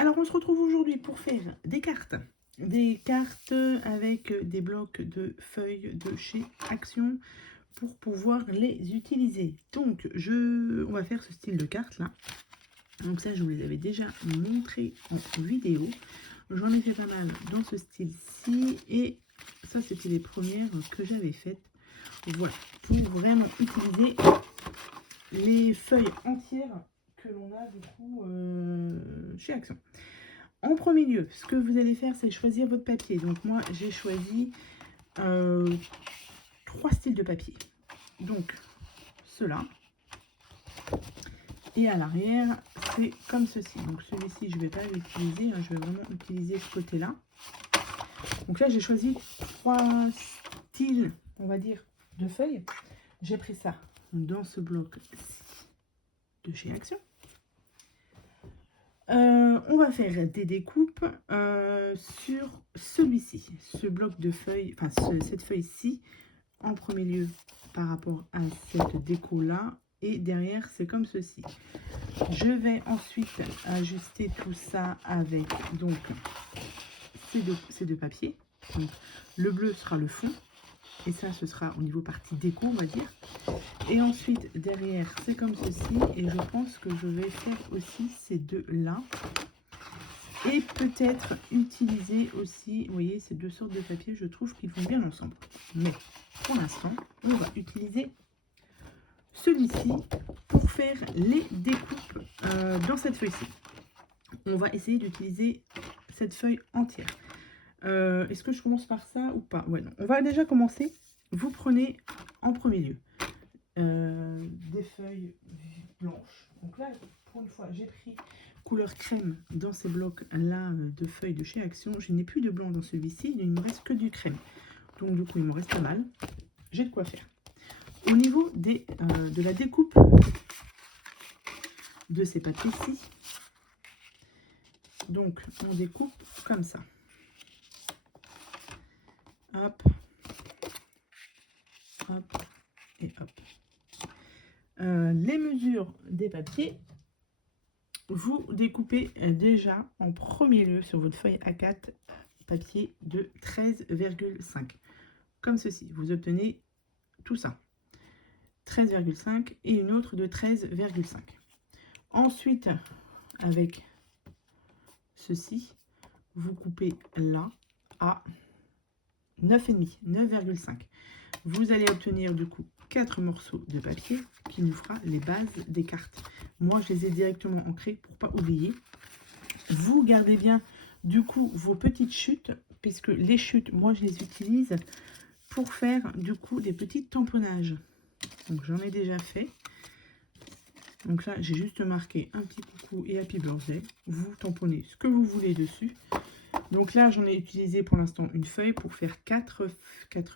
Alors, on se retrouve aujourd'hui pour faire des cartes. Des cartes avec des blocs de feuilles de chez Action pour pouvoir les utiliser. Donc, on va faire ce style de carte là. Donc ça, je vous les avais déjà montré en vidéo. J'en ai fait pas mal dans ce style-ci. Et ça, c'était les premières que j'avais faites. Voilà, pour vraiment utiliser les feuilles entières que l'on a du coup chez Action. En premier lieu, ce que vous allez faire, c'est choisir votre papier. Donc moi, j'ai choisi 3 styles de papier. Donc, ceux-là. Et à l'arrière, c'est comme ceci. Donc celui-ci, je ne vais pas l'utiliser. Je vais vraiment utiliser ce côté-là. Donc là, j'ai choisi 3 styles, on va dire, de feuilles. J'ai pris ça dans ce bloc-ci de chez Action. On va faire des découpes sur celui-ci, ce bloc de feuilles, enfin cette feuille-ci, en premier lieu par rapport à cette déco-là, et derrière c'est comme ceci. Je vais ensuite ajuster tout ça avec donc ces deux papiers. Donc, le bleu sera le fond, et ça ce sera au niveau partie déco, on va dire. Et ensuite, derrière, c'est comme ceci. Et je pense que je vais faire aussi ces deux-là. Et peut-être utiliser aussi, vous voyez, ces deux sortes de papier, je trouve qu'ils vont bien ensemble. Mais pour l'instant, on va utiliser celui-ci pour faire les découpes dans cette feuille-ci. On va essayer d'utiliser cette feuille entière. Est-ce que je commence par ça ou pas? Ouais, non. On va déjà commencer. Vous prenez en premier lieu des feuilles blanches. Donc là, pour une fois, j'ai pris couleur crème dans ces blocs là de feuilles de chez Action. Je n'ai plus de blanc dans celui-ci, il ne me reste que du crème. Donc du coup, il me reste pas mal. J'ai de quoi faire. Au niveau de la découpe de ces papiers-ci, donc on découpe comme ça. Hop, hop et hop. Les mesures des papiers, vous découpez déjà en premier lieu sur votre feuille A4 papier de 13,5. Comme ceci, vous obtenez tout ça. 13,5 et une autre de 13,5. Ensuite, avec ceci, vous coupez là à 9,5, 9,5. Vous allez obtenir du coup 4 morceaux de papier qui nous fera les bases des cartes. Moi, je les ai directement ancrés pour pas oublier. Vous gardez bien du coup vos petites chutes, puisque les chutes, moi, je les utilise pour faire du coup des petits tamponnages. Donc, j'en ai déjà fait. Donc là, j'ai juste marqué un petit coucou et happy birthday. Vous tamponnez ce que vous voulez dessus. Donc là, j'en ai utilisé pour l'instant une feuille pour faire 4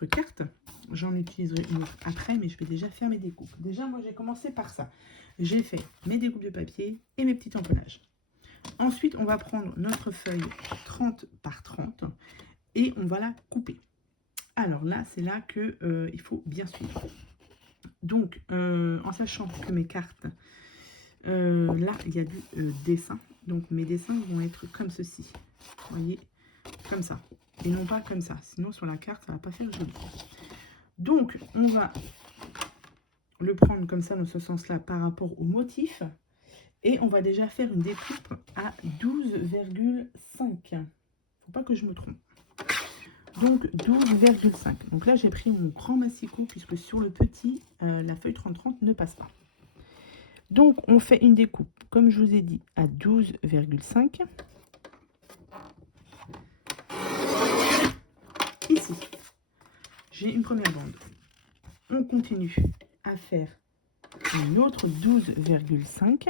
cartes. J'en utiliserai une autre après, mais je vais déjà faire mes découpes. Déjà, moi, j'ai commencé par ça. J'ai fait mes découpes de papier et mes petits tamponnages. Ensuite, on va prendre notre feuille 30 par 30 et on va la couper. Alors là, c'est là que il faut bien suivre. Donc, en sachant que mes cartes, là, il y a du dessin. Donc, mes dessins vont être comme ceci. Vous voyez, comme ça. Et non pas comme ça. Sinon, sur la carte, ça ne va pas faire joli. Donc, on va le prendre comme ça, dans ce sens-là, par rapport au motif. Et on va déjà faire une découpe à 12,5. Il ne faut pas que je me trompe. Donc, 12,5. Donc là, j'ai pris mon grand massicot, puisque sur le petit, la feuille 30-30 ne passe pas. Donc, on fait une découpe, comme je vous ai dit, à 12,5. Ici, j'ai une première bande. On continue à faire une autre 12,5.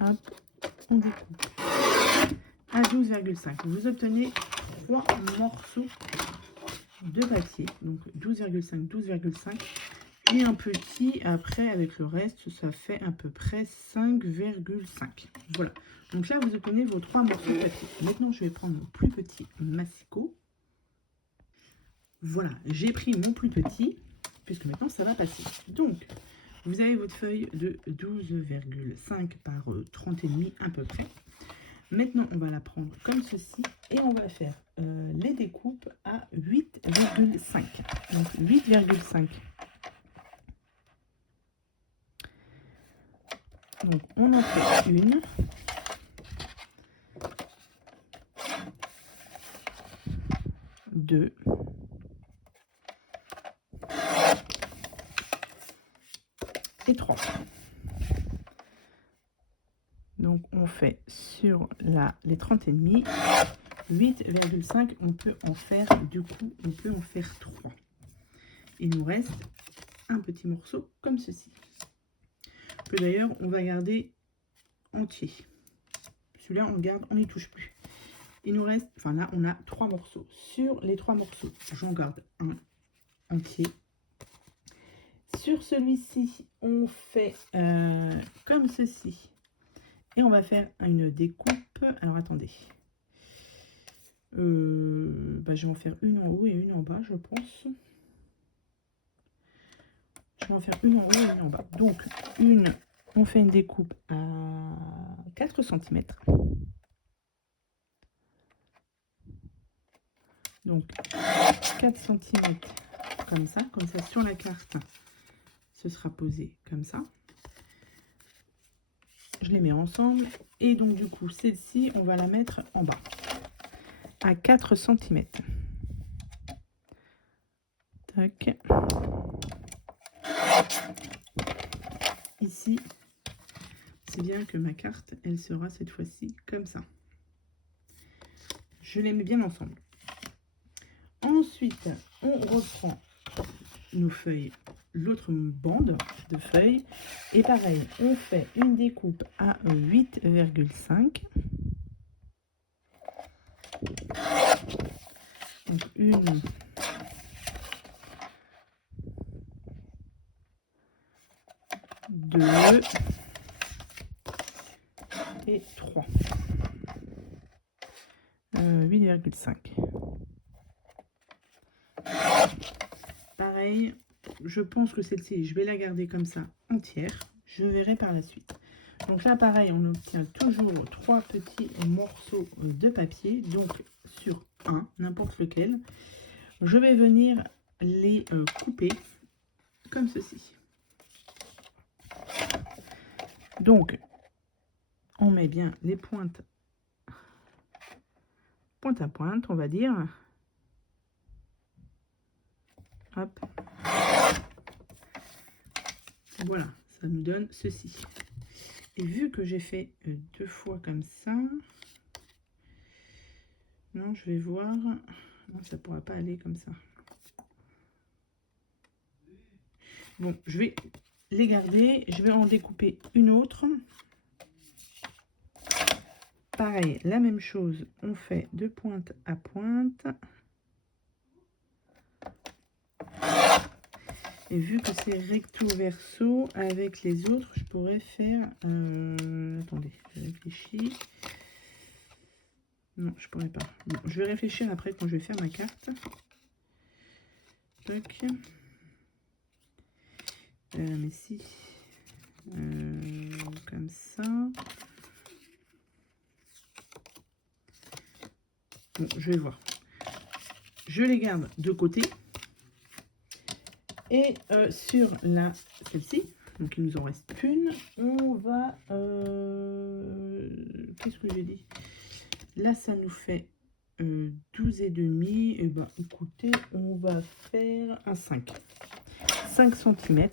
Hop, on découpe à 12,5. Vous obtenez 3 morceaux de papier. Donc 12,5, 12,5. Et un petit, après, avec le reste, ça fait à peu près 5,5. Voilà. Donc là, vous obtenez vos 3 morceaux de papier. Maintenant, je vais prendre mon plus petit massicot. Voilà, j'ai pris mon plus petit, puisque maintenant, ça va passer. Donc, Vous avez votre feuille de 12,5 par 30,5 à peu près. Maintenant, on va la prendre comme ceci et on va faire les découpes à 8,5. Donc 8,5. Donc on en fait une. Deux. Et 3. Donc on fait sur les 30,5, 8,5, on peut en faire, du coup, on peut en faire 3. Il nous reste un petit morceau comme ceci. Que d'ailleurs, on va garder entier. Celui-là, on le garde, on n'y touche plus. Il nous reste, enfin là, on a 3 morceaux. Sur les 3 morceaux, j'en garde un entier. Sur celui-ci, on fait comme ceci. Et on va faire une découpe. Alors, attendez. Je vais en faire une en haut et une en bas, je pense. Je vais en faire une en haut et une en bas. Donc, on fait une découpe à 4 cm. Donc, 4 cm comme ça sur la carte, ce sera posé comme ça. Je les mets ensemble. Et donc, du coup, celle-ci, on va la mettre en bas à 4 cm. Tac. Ici, c'est bien que ma carte, elle sera cette fois-ci comme ça. Je les mets bien ensemble. Ensuite, on reprend nos feuilles, l'autre bande de feuilles. Et pareil, on fait une découpe à 8,5. Donc une, deux et 3. 8,5. Pareil, je pense que celle-ci, je vais la garder comme ça entière. Je verrai par la suite. Donc là, pareil, on obtient toujours 3 petits morceaux de papier. Donc sur un, n'importe lequel, je vais venir les couper comme ceci. Donc, on met bien les pointes pointe à pointe, on va dire. Hop. Voilà, ça nous donne ceci. Et vu que j'ai fait 2 fois comme ça, non, je vais voir. Non, ça ne pourra pas aller comme ça. Bon, je vais les garder. Je vais en découper une autre. Pareil, la même chose. On fait de pointe à pointe. Et vu que c'est recto verso, avec les autres, je pourrais faire... attendez, je réfléchis. Non, je pourrais pas. Bon, je vais réfléchir après quand je vais faire ma carte. Toc. Mais si... comme ça. Bon, je vais voir. Je les garde de côté. Et sur celle-ci, donc il nous en reste qu'une, on va... qu'est-ce que j'ai dit? Là, ça nous fait 12,5. Et ben, écoutez, on va faire un 5 cm.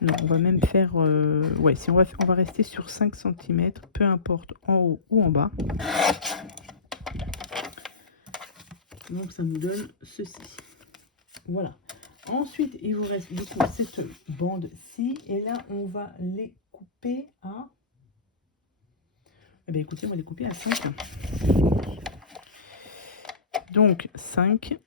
Non, on va même faire... ouais, si on va rester sur 5 cm, peu importe en haut ou en bas. Donc, ça nous donne ceci. Voilà. Ensuite, il vous reste du coup cette bande-ci. Et là, on va les couper à... Eh bien, écoutez, on va les couper à 5. Donc, 5.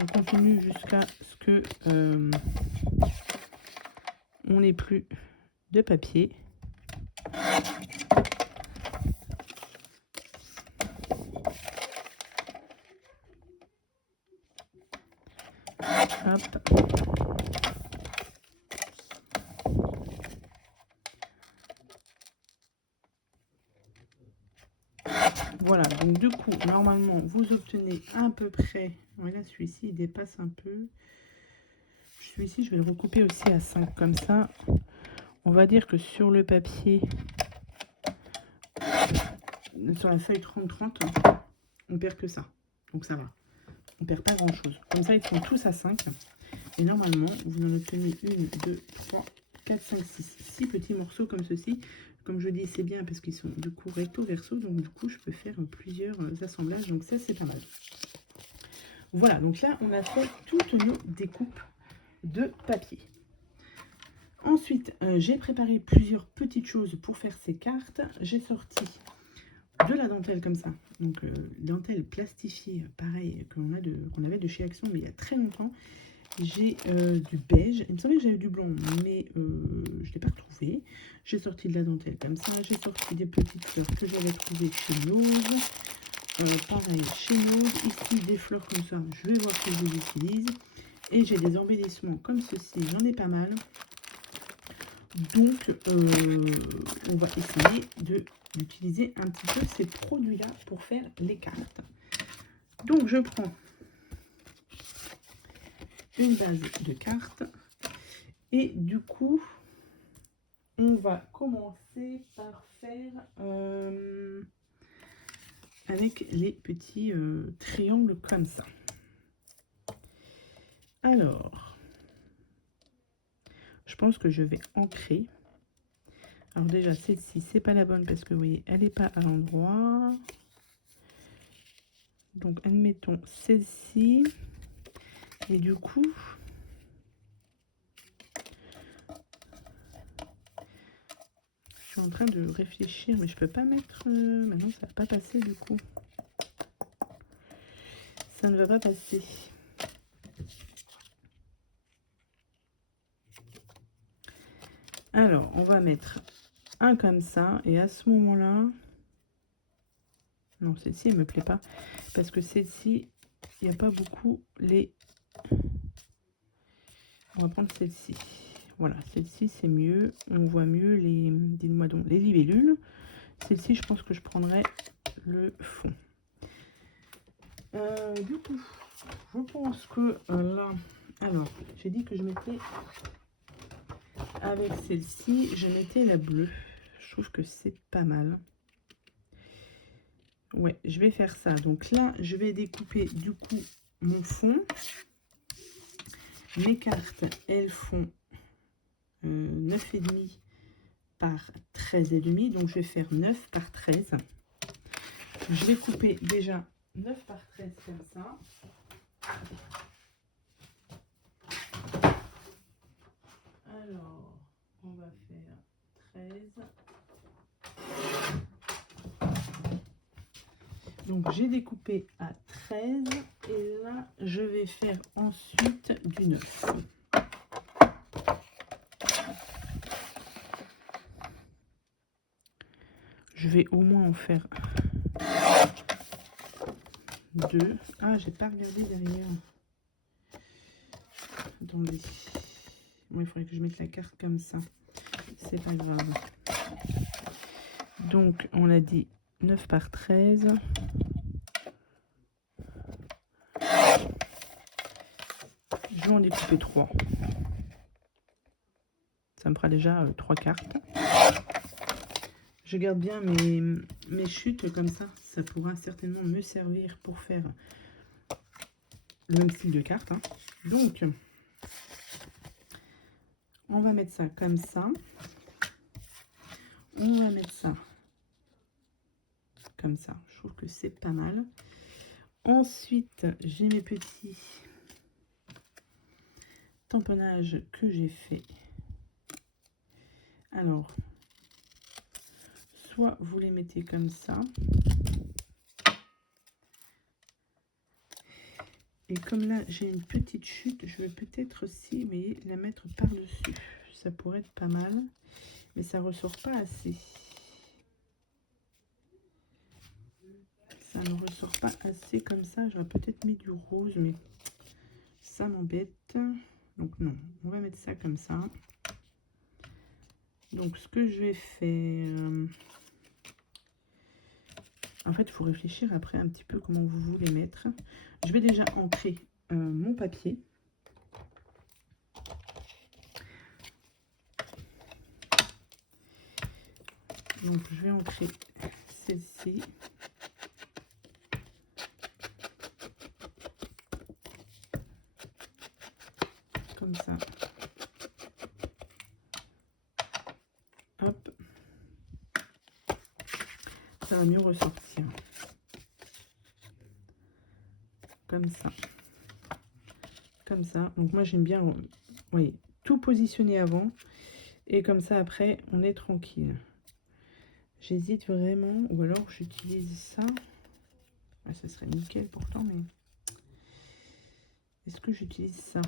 On continue jusqu'à ce que on n'est plus de papier. Hop. Voilà, donc du coup, normalement, vous obtenez à peu près... Voilà, celui-ci, il dépasse un peu. Celui-ci, je vais le recouper aussi à 5, comme ça. On va dire que sur le papier, sur la feuille 30-30, on perd que ça. Donc ça va. On perd pas grand-chose. Comme ça, ils sont tous à 5. Et normalement, vous en obtenez 1, 2, 3, 4, 5, 6. 6 petits morceaux comme ceci. Comme je dis, c'est bien parce qu'ils sont du coup recto verso. Donc du coup, je peux faire plusieurs assemblages. Donc ça, c'est pas mal. Voilà, donc là, on a fait toutes nos découpes de papier. Ensuite, j'ai préparé plusieurs petites choses pour faire ces cartes. J'ai sorti de la dentelle comme ça. Donc, dentelle plastifiée, pareil, qu'on avait de chez Action, mais il y a très longtemps. J'ai du beige. Il me semblait que j'avais du blond, mais je ne l'ai pas retrouvé. J'ai sorti de la dentelle comme ça. J'ai sorti des petites fleurs que j'avais trouvées chez Nose. Pareil, chez Nose. Ici, des fleurs comme ça. Je vais voir si je les utilise. Et j'ai des embellissements comme ceci. J'en ai pas mal. Donc, on va essayer d'utiliser un petit peu ces produits-là pour faire les cartes. Donc, je prends une base de cartes. Et du coup, on va commencer par faire avec les petits triangles comme ça. Alors, je pense que je vais ancrer. Alors déjà, celle-ci, c'est pas la bonne parce que vous voyez, elle n'est pas à l'endroit. Donc, admettons celle-ci. Et du coup, je suis en train de réfléchir, mais je peux pas mettre... maintenant, ça va pas passer du coup. Ça ne va pas passer. Alors, on va mettre un comme ça. Et à ce moment-là... Non, celle-ci, elle me plaît pas. Parce que celle-ci, il n'y a pas beaucoup les... On va prendre celle-ci. Voilà, celle-ci, c'est mieux. On voit mieux les... Dites-moi donc, les libellules. Celle-ci, je pense que je prendrai le fond. Du coup, je pense que là... Alors, j'ai dit que je mettais... Avec celle-ci, je mettais la bleue. Je trouve que c'est pas mal. Ouais, je vais faire ça. Donc là, je vais découper du coup mon fond. Mes cartes, elles font 9,5 par 13,5. Donc je vais faire 9 par 13. Je vais couper déjà 9 par 13 comme ça. Alors, on va faire 13. Donc j'ai découpé à 13 et là je vais faire ensuite du 9. Je vais au moins en faire 2. Ah, j'ai pas regardé derrière. Attendez. Bon, il faudrait que je mette la carte comme ça. C'est pas grave. Donc on a dit 9 par 13. Je vais en découper 3. Ça me fera déjà 3 cartes. Je garde bien mes chutes comme ça. Ça pourra certainement me servir pour faire le même style de carte. Hein. Donc, on va mettre ça comme ça. On va mettre ça comme ça. Je trouve que c'est pas mal. Ensuite, j'ai mes petits tamponnages que j'ai fait. Alors, soit vous les mettez comme ça. Et comme là, j'ai une petite chute, je vais peut-être aussi, mais la mettre par-dessus. ça pourrait être pas mal. Mais ça ressort pas assez. Ça ne ressort pas assez comme ça. J'aurais peut-être mis du rose, mais ça m'embête. Donc non, on va mettre ça comme ça. Donc ce que je vais faire... En fait, il faut réfléchir après un petit peu comment vous voulez mettre. Je vais déjà ancrer mon papier. Donc je vais ancrer celle-ci. Comme ça. Hop. Ça va mieux ressortir. Comme ça. Comme ça. Donc moi j'aime bien, vous voyez, tout positionner avant. Et comme ça après, on est tranquille. J'hésite vraiment. Ou alors j'utilise ça. Ah, ça serait nickel pourtant, mais... Est-ce que j'utilise ça?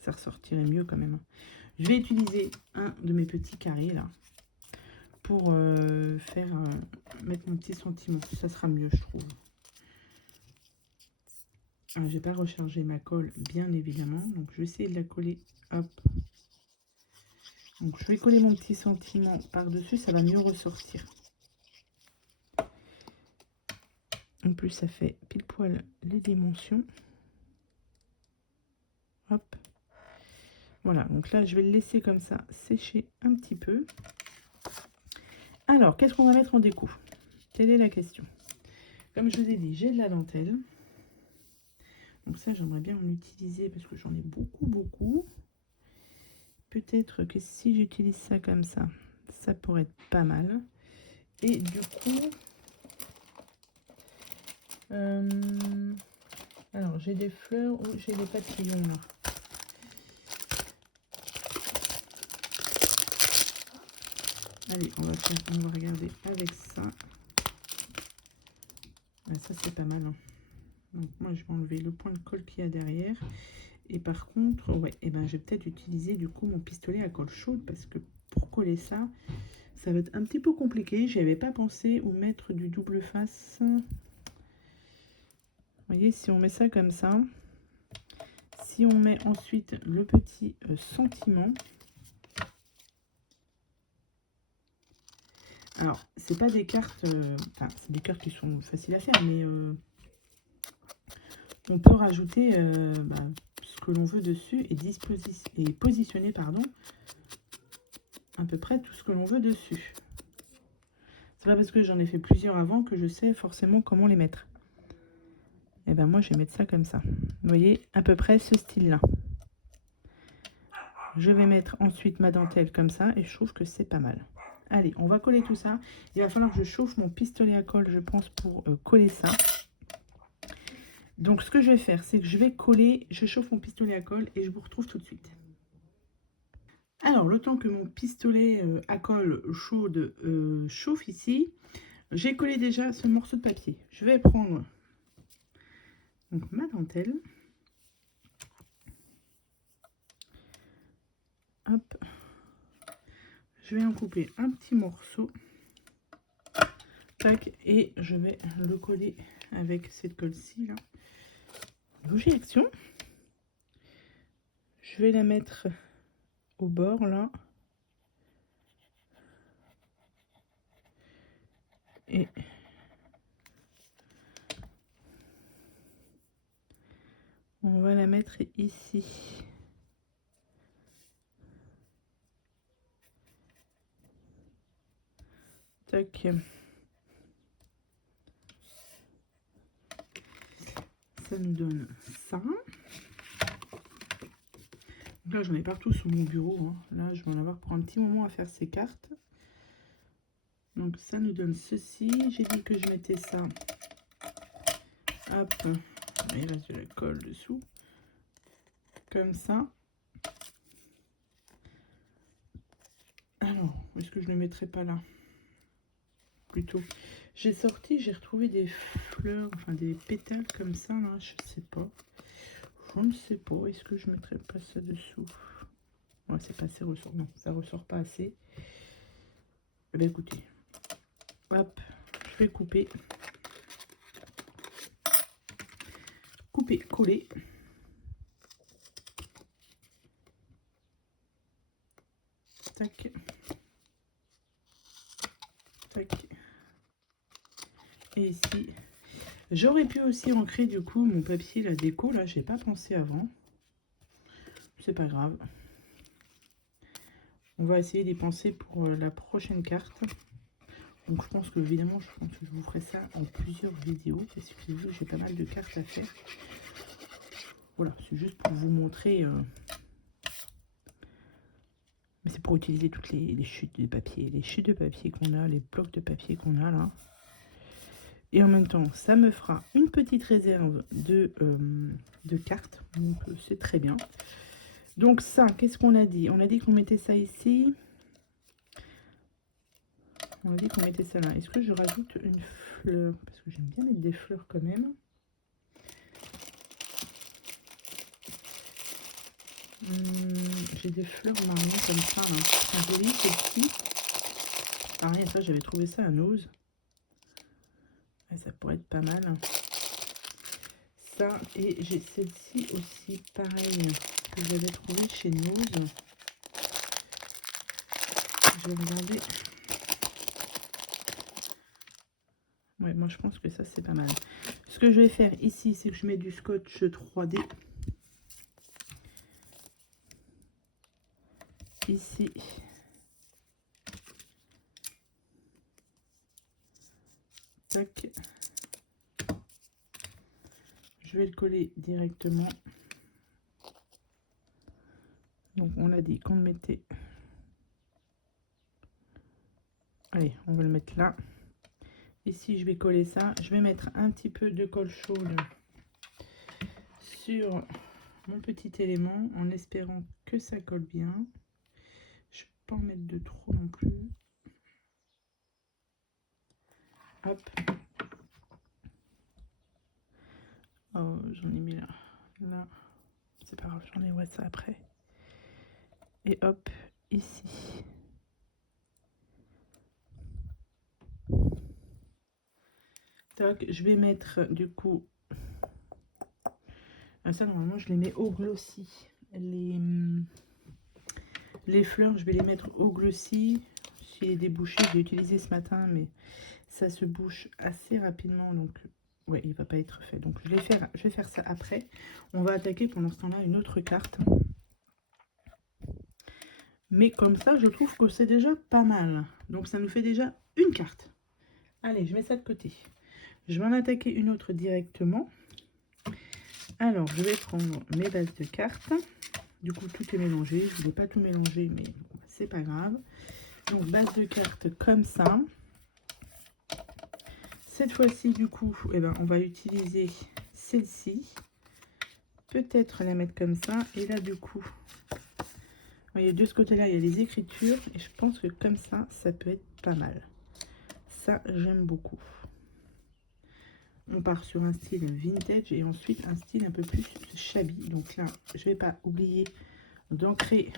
Ça ressortirait mieux quand même. Je vais utiliser un de mes petits carrés là. Pour mettre mon petit sentiment. Ça sera mieux, je trouve. Ah, j'ai pas rechargé ma colle, bien évidemment. Donc, je vais essayer de la coller. Hop. Donc, je vais coller mon petit sentiment par-dessus. Ça va mieux ressortir. En plus, ça fait pile poil les dimensions. Hop. Voilà. Donc là, je vais le laisser comme ça sécher un petit peu. Alors, qu'est-ce qu'on va mettre en découpe? Telle est la question. Comme je vous ai dit, j'ai de la dentelle. Donc ça, j'aimerais bien en utiliser parce que j'en ai beaucoup. Peut-être que si j'utilise ça comme ça, ça pourrait être pas mal. Et du coup, alors j'ai des fleurs ou j'ai des papillons là. Allez, on va regarder avec ça. Ah, ça c'est pas mal. Hein. Donc moi je vais enlever le point de colle qu'il y a derrière. Et par contre, ouais, et ben, je vais peut-être utiliser du coup mon pistolet à colle chaude parce que pour coller ça, ça va être un petit peu compliqué. J'y avais pas pensé ou mettre du double face. Vous voyez, si on met ça comme ça, si on met ensuite le petit sentiment, alors c'est pas des cartes, enfin c'est des cartes qui sont faciles à faire, mais on peut rajouter ce que l'on veut dessus et positionner pardon, à peu près tout ce que l'on veut dessus. C'est pas parce que j'en ai fait plusieurs avant que je sais forcément comment les mettre. Et ben moi je vais mettre ça comme ça. Vous voyez, à peu près ce style-là. Je vais mettre ensuite ma dentelle comme ça et je trouve que c'est pas mal. Allez, on va coller tout ça. Il va falloir que je chauffe mon pistolet à colle, je pense, pour coller ça. Donc ce que je vais faire, c'est que je vais coller, je chauffe mon pistolet à colle et je vous retrouve tout de suite. Alors, le temps que mon pistolet à colle chaude chauffe ici, j'ai collé déjà ce morceau de papier. Je vais prendre donc ma dentelle. Hop. Je vais en couper un petit morceau. Tac. Et je vais le coller avec cette colle-ci là. Bougie action. Je vais la mettre au bord là. Et on va la mettre ici. Tac. Ça nous donne ça. Donc là, j'en ai partout sur mon bureau. Hein. Là, je vais en avoir pour un petit moment à faire ces cartes. Donc ça nous donne ceci. J'ai dit que je mettais ça. Hop. Il reste de la colle dessous. Comme ça. Alors, est-ce que je ne le mettrai pas là? Plutôt. J'ai sorti, j'ai retrouvé des fleurs, enfin des pétales comme ça, là. Je sais pas. Je ne sais pas. Est-ce que je ne mettrai pas ça dessous? Ouais, c'est pas assez ressort. Non, ça ressort pas assez. Eh bien, écoutez. Hop, je vais couper. Couper, coller. Tac. Tac. Et ici, j'aurais pu aussi ancrer du coup mon papier, la déco. Là, j'ai pas pensé avant. C'est pas grave. On va essayer d'y penser pour la prochaine carte. Donc je pense que évidemment, je pense que je vous ferai ça en plusieurs vidéos. Parce que j'ai pas mal de cartes à faire. Voilà, c'est juste pour vous montrer. Mais c'est pour utiliser toutes les chutes de papier. Les chutes de papier qu'on a, les blocs de papier qu'on a là. Et en même temps, ça me fera une petite réserve de cartes. Donc c'est très bien. Donc ça, qu'est-ce qu'on a dit? On a dit qu'on mettait ça ici. On a dit qu'on mettait ça là. Est-ce que je rajoute une fleur? Parce que j'aime bien mettre des fleurs quand même. J'ai des fleurs marron comme ça. C'est joli celle-ci. Pareil, ça j'avais trouvé ça à Nose. Ouais, ça pourrait être pas mal. Ça, et j'ai celle-ci aussi, pareil, que j'avais trouvé chez Nose. Je vais regarder. Ouais, moi je pense que ça c'est pas mal. Ce que je vais faire ici, c'est que je mets du scotch 3D. Ici. Tac. Je vais le coller directement. Donc on a dit qu'on le mettait. Allez, on va le mettre là. Ici, je vais coller ça. Je vais mettre un petit peu de colle chaude sur mon petit élément en espérant que ça colle bien. Je ne vais pas en mettre de trop non plus. Hop. Oh, j'en ai mis là. Là. C'est pas grave, j'en ai ouais ça après. Et hop, ici. Tac, je vais mettre du coup... ça, normalement, je les mets au glossy. Les fleurs, je vais les mettre au glossy. S'il est débouché, je l'ai utilisé ce matin, mais ça se bouche assez rapidement, donc ouais, il va pas être fait. Donc je vais faire ça après. On va attaquer pendant ce temps-là une autre carte. Mais comme ça, je trouve que c'est déjà pas mal. Donc ça nous fait déjà une carte. Allez, je mets ça de côté. Je vais en attaquer une autre directement. Alors, je vais prendre mes bases de cartes. Du coup, tout est mélangé. Je ne voulais pas tout mélanger, mais bon, c'est pas grave. Donc, base de cartes comme ça. Cette fois-ci, du coup, eh ben, on va utiliser celle-ci. Peut-être la mettre comme ça. Et là, du coup, vous voyez, de ce côté-là, il y a les écritures. Et je pense que comme ça, ça peut être pas mal. Ça, j'aime beaucoup. On part sur un style vintage et ensuite un style un peu plus shabby. Donc là, je ne vais pas oublier d'ancrer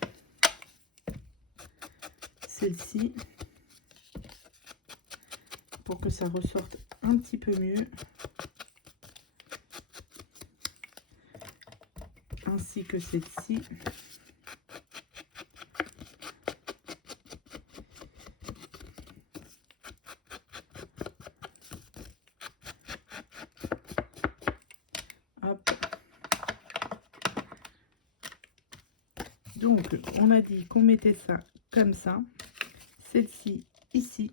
celle-ci pour que ça ressorte un petit peu mieux. Ainsi que celle-ci. Hop. Donc, on a dit qu'on mettait ça comme ça. Celle-ci ici.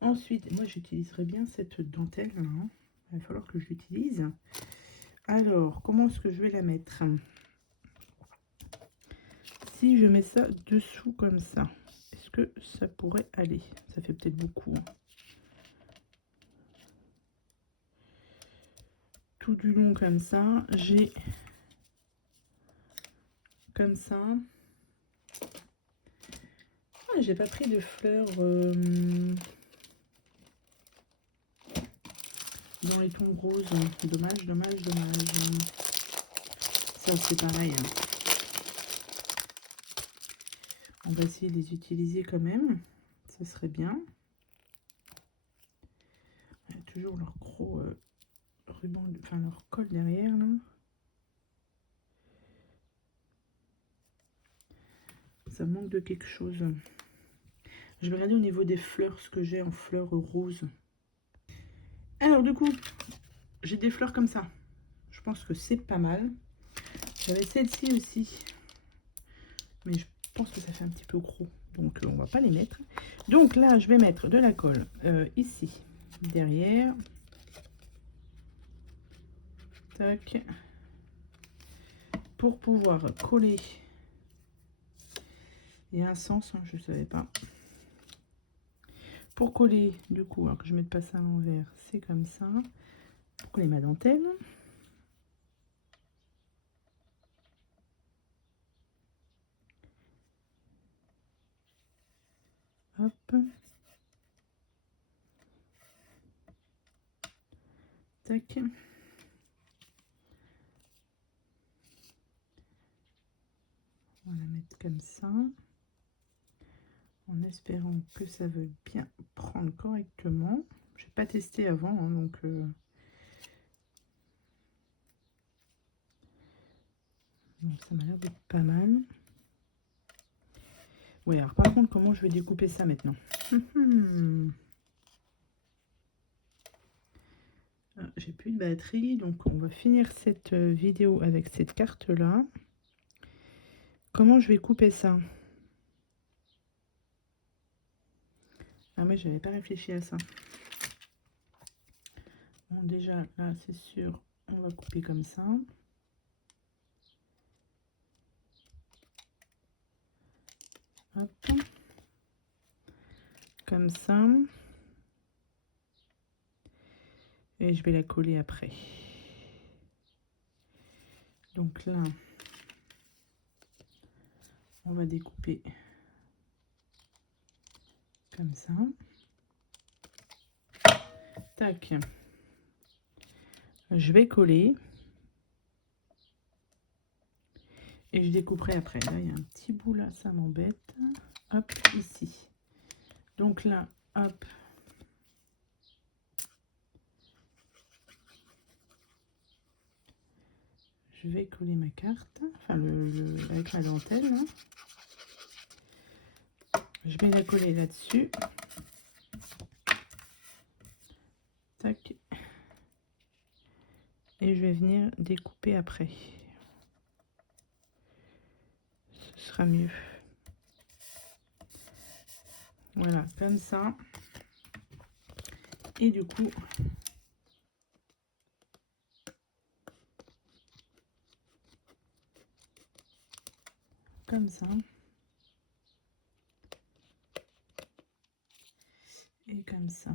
Ensuite, moi j'utiliserai bien cette dentelle. Hein. Il va falloir que je l'utilise. Alors, comment est-ce que je vais la mettre? Si je mets ça dessous comme ça, est-ce que ça pourrait aller? Ça fait peut-être beaucoup. Hein. Tout du long comme ça, j'ai comme ça. Ah, j'ai pas pris de fleurs dans les tons roses. Dommage, dommage, dommage. Ça c'est pareil. Hein. On va essayer de les utiliser quand même. Ce serait bien. Il y a toujours leur gros ruban, enfin leur colle derrière là. Ça manque de quelque chose. Je vais regarder au niveau des fleurs ce que j'ai en fleurs roses. Alors du coup, j'ai des fleurs comme ça. Je pense que c'est pas mal. J'avais celle-ci aussi. Mais je pense que ça fait un petit peu gros. Donc on va pas les mettre. Donc là, je vais mettre de la colle ici, derrière. Tac. Pour pouvoir coller. Il y a un sens, hein, je ne savais pas. Pour coller, du coup, alors que je ne mette pas ça à l'envers, c'est comme ça. Pour coller ma dentelle. Hop. Tac. On va la mettre comme ça. En espérant que ça veuille bien prendre correctement. Je n'ai pas testé avant, hein, donc... Donc ça m'a l'air d'être pas mal. Oui, alors par contre, comment je vais découper ça maintenant? J'ai plus de batterie, donc on va finir cette vidéo avec cette carte-là. Comment je vais couper ça? Ah mais j'avais pas réfléchi à ça. Bon, déjà, là, c'est sûr, on va couper comme ça. Hop. Comme ça. Et je vais la coller après. Donc là, on va découper comme ça. Tac. Je vais coller. Et je découperai après. Là, il y a un petit bout là, ça m'embête. Hop, ici. Donc là, hop. Je vais coller ma carte. Enfin, avec ma dentelle. Là. Je vais la coller là-dessus. Tac. Et je vais venir découper après. Ce sera mieux. Voilà, comme ça. Et du coup, comme ça. Et comme ça.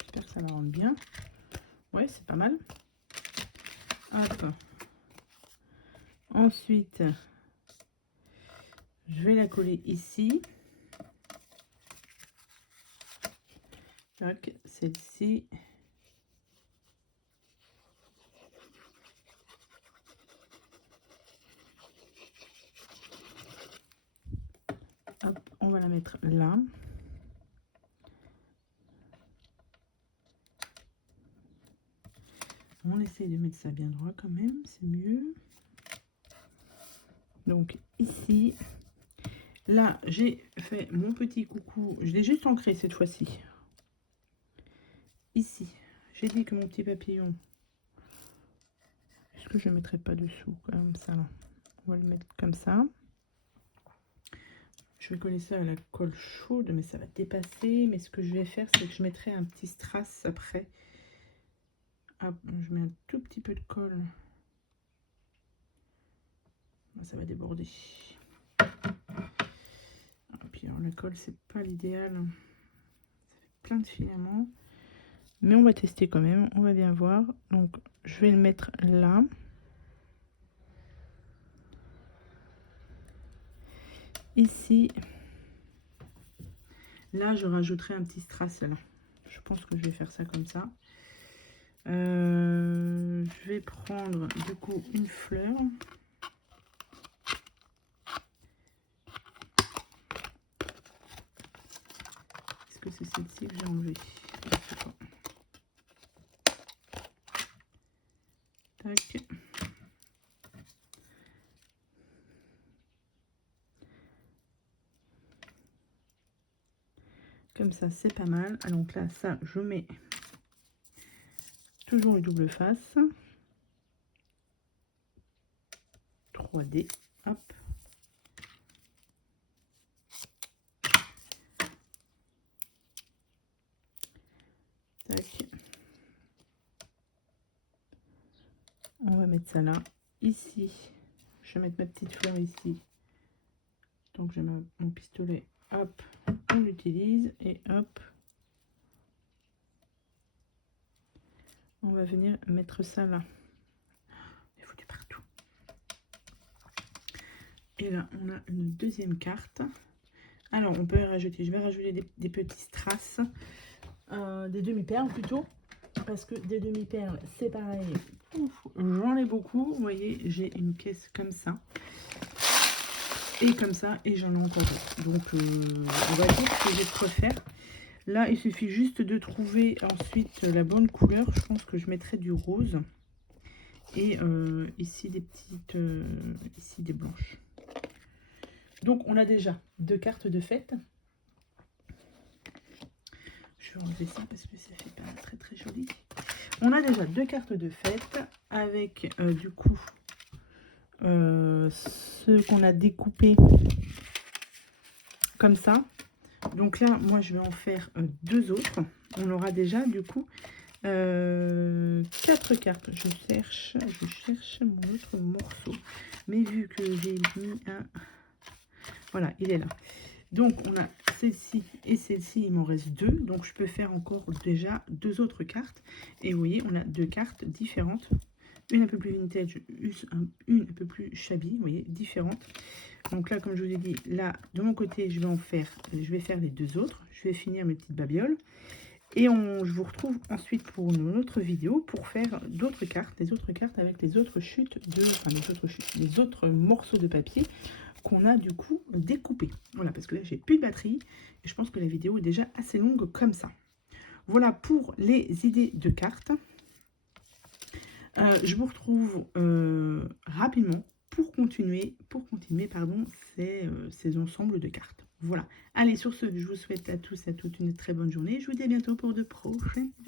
J'espère que ça va rendre bien. Ouais, c'est pas mal. Hop. Ensuite, je vais la coller ici. Tac, celle-ci. Hop, on va la mettre là. On essaye de mettre ça bien droit quand même, c'est mieux. Donc ici, là j'ai fait mon petit coucou, je l'ai juste ancré cette fois-ci. Ici, j'ai dit que mon petit papillon, est-ce que je ne mettrai pas dessous comme ça là? On va le mettre comme ça. Je vais coller ça à la colle chaude, mais ça va dépasser. Mais ce que je vais faire, c'est que je mettrai un petit strass après. Hop, je mets un tout petit peu de colle. Ça va déborder. Et puis alors, la colle, c'est pas l'idéal. Ça fait plein de filaments. Mais on va tester quand même. On va bien voir. Donc, je vais le mettre là. Ici. Là, je rajouterai un petit strass là. Je pense que je vais faire ça comme ça. Je vais prendre du coup une fleur. que c'est celle-ci que j'ai enlevée. Je sais pas. Tac. Comme ça, c'est pas mal. Ah, donc là, ça, je mets toujours le double face. 3D. Hop. Tac. On va mettre ça là. Ici, je vais mettre ma petite fleur ici. Donc, j'ai mon pistolet. Hop, on l'utilise. Et hop. On va venir mettre ça là. Il faut du partout. Et là, on a une deuxième carte. Alors, on peut rajouter. Je vais rajouter des petits strass. Des demi-perles plutôt. Parce que des demi-perles, c'est pareil. J'en ai beaucoup. Vous voyez, j'ai une caisse comme ça. Et comme ça. Et j'en ai encore d'autres. Donc, on va dire que j'ai de quoi faire. Là, il suffit juste de trouver ensuite la bonne couleur. Je pense que je mettrai du rose. Et ici, des petites... ici, des blanches. Donc, on a déjà 2 cartes de fête. Je vais enlever ça parce que ça fait pas très très joli. On a déjà 2 cartes de fête avec du coup ce qu'on a découpé comme ça. Donc là, moi, je vais en faire 2 autres. On aura déjà du coup 4 cartes. Je cherche mon autre morceau. Mais vu que j'ai mis un... Voilà, il est là. Donc, on a celle-ci et celle-ci, il m'en reste 2. Donc, je peux faire encore déjà 2 autres cartes. Et vous voyez, on a 2 cartes différentes. Une un peu plus vintage, une un peu plus shabby, vous voyez, différentes. Donc là, comme je vous ai dit, là, de mon côté, je vais faire les 2 autres. Je vais finir mes petites babioles. Et je vous retrouve ensuite pour une autre vidéo pour faire d'autres cartes, les autres cartes avec les autres chutes les autres morceaux de papier qu'on a du coup découpé. Voilà, parce que là j'ai plus de batterie et je pense que la vidéo est déjà assez longue comme ça. Voilà pour les idées de cartes. Je vous retrouve rapidement pour continuer ces ensembles de cartes. Voilà. Allez, sur ce, je vous souhaite à tous et à toutes une très bonne journée. Je vous dis à bientôt pour de prochaines vidéos.